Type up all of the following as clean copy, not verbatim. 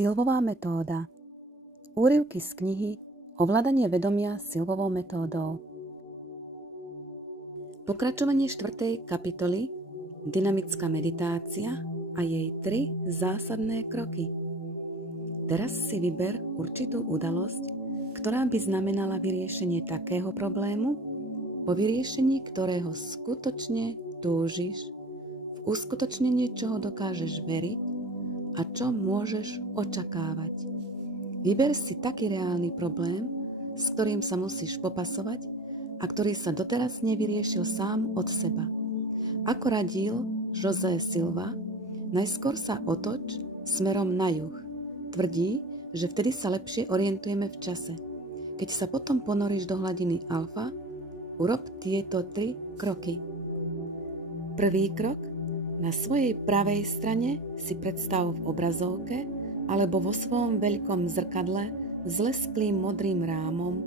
Silvová metóda. Úryvky z knihy Ovládanie vedomia Silvovou metódou. Pokračovanie 4. kapitoly Dynamická meditácia a jej 3 zásadné kroky. Teraz si vyber určitú udalosť, ktorá by znamenala vyriešenie takého problému, po vyriešení ktorého skutočne túžiš, v uskutočnenie čoho dokážeš veriť a čo môžeš očakávať. Vyber si taký reálny problém, s ktorým sa musíš popasovať a ktorý sa doteraz nevyriešil sám od seba. Ako radil José Silva, najskôr sa otoč smerom na juh. Tvrdí, že vtedy sa lepšie orientujeme v čase. Keď sa potom ponoríš do hladiny alfa, urob tieto 3 kroky. Prvý krok. Na svojej pravej strane si predstav v obrazovke alebo vo svojom veľkom zrkadle s lesklým modrým rámom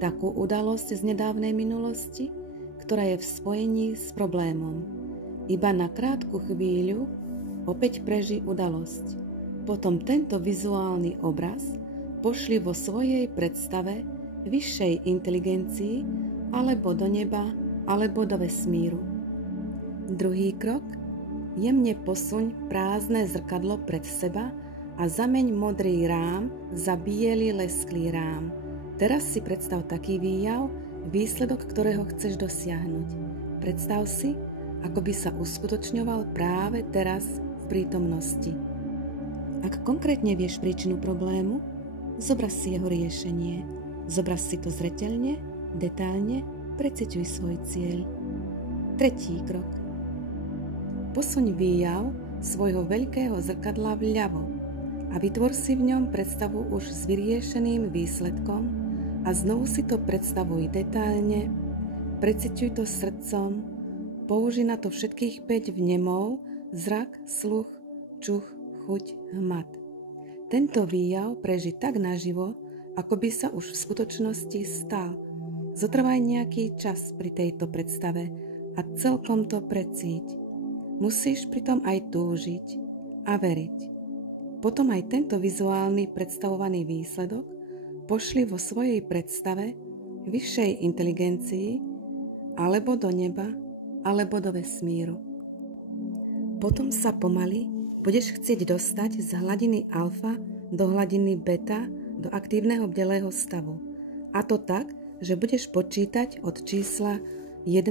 takú udalosť z nedávnej minulosti, ktorá je v spojení s problémom. Iba na krátku chvíľu opäť prežij udalosť. Potom tento vizuálny obraz pošli vo svojej predstave vyššej inteligencii alebo do neba, alebo do vesmíru. Druhý krok. Jemne posuň prázdne zrkadlo pred seba a zameň modrý rám za biely lesklý rám. Teraz si predstav taký výjav, výsledok ktorého chceš dosiahnuť. Predstav si, ako by sa uskutočňoval práve teraz v prítomnosti. Ak konkrétne vieš príčinu problému, zobraz si jeho riešenie. Zobraz si to zreteľne, detailne, preciťuj svoj cieľ. Tretí krok. Posuň výjav svojho veľkého zrkadla vľavo a vytvor si v ňom predstavu už s vyriešeným výsledkom a znovu si to predstavuj detailne, preciťuj to srdcom, použij na to všetkých 5 vnemov, zrak, sluch, čuch, chuť, hmat. Tento výjav preži tak naživo, ako by sa už v skutočnosti stal. Zotrvaj nejaký čas pri tejto predstave a celkom to precíť. Musíš pritom aj túžiť a veriť. Potom aj tento vizuálny predstavovaný výsledok pošli vo svojej predstave vyššej inteligencii alebo do neba, alebo do vesmíru. Potom sa pomaly budeš chcieť dostať z hladiny alfa do hladiny beta do aktívneho bdelého stavu. A to tak, že budeš počítať od čísla 1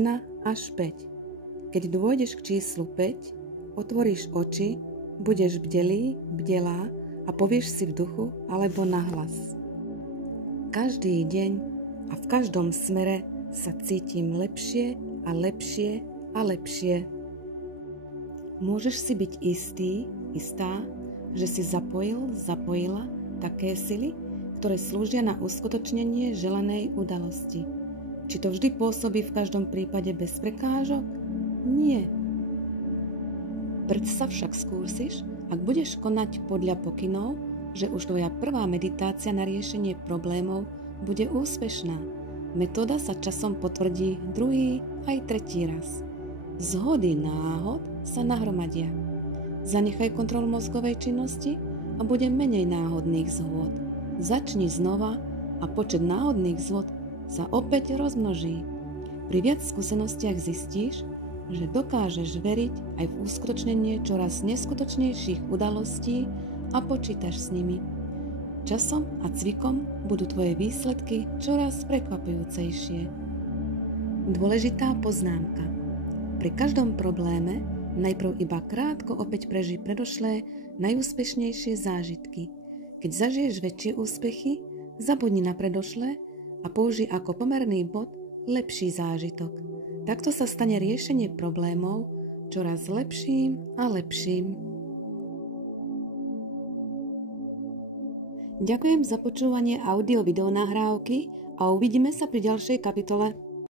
až 5. Keď dôjdeš k číslu 5, otvoríš oči, budeš bdelý, bdelá a povieš si v duchu alebo nahlas. Každý deň a v každom smere sa cítim lepšie a lepšie a lepšie. Môžeš si byť istá, že si zapojila také sily, ktoré slúžia na uskutočnenie želanej udalosti. Či to vždy pôsobí v každom prípade bez prekážok? Nie. Preto sa však skúsiš, ak budeš konať podľa pokynov, že už tvoja prvá meditácia na riešenie problémov bude úspešná. Metóda sa časom potvrdí druhý aj tretí raz. Zhody náhod sa nahromadia. Zanechaj kontrolu mozgovej činnosti a bude menej náhodných zhôd. Začni znova a počet náhodných zhôd sa opäť rozmnoží. Pri viac skúsenostiach zistíš, že dokážeš veriť aj v uskutočnenie čoraz neskutočnejších udalostí a počítaš s nimi. Časom a cvikom budú tvoje výsledky čoraz prekvapujúcejšie. Dôležitá poznámka. Pri každom probléme najprv iba krátko opäť prežij predošlé najúspešnejšie zážitky. Keď zažiješ väčšie úspechy, zabudni na predošlé a použij ako pomerný bod lepší zážitok. Takto sa stane riešenie problémov čoraz lepším a lepším. Ďakujem za počúvanie audio-video nahrávky a uvidíme sa pri ďalšej kapitole.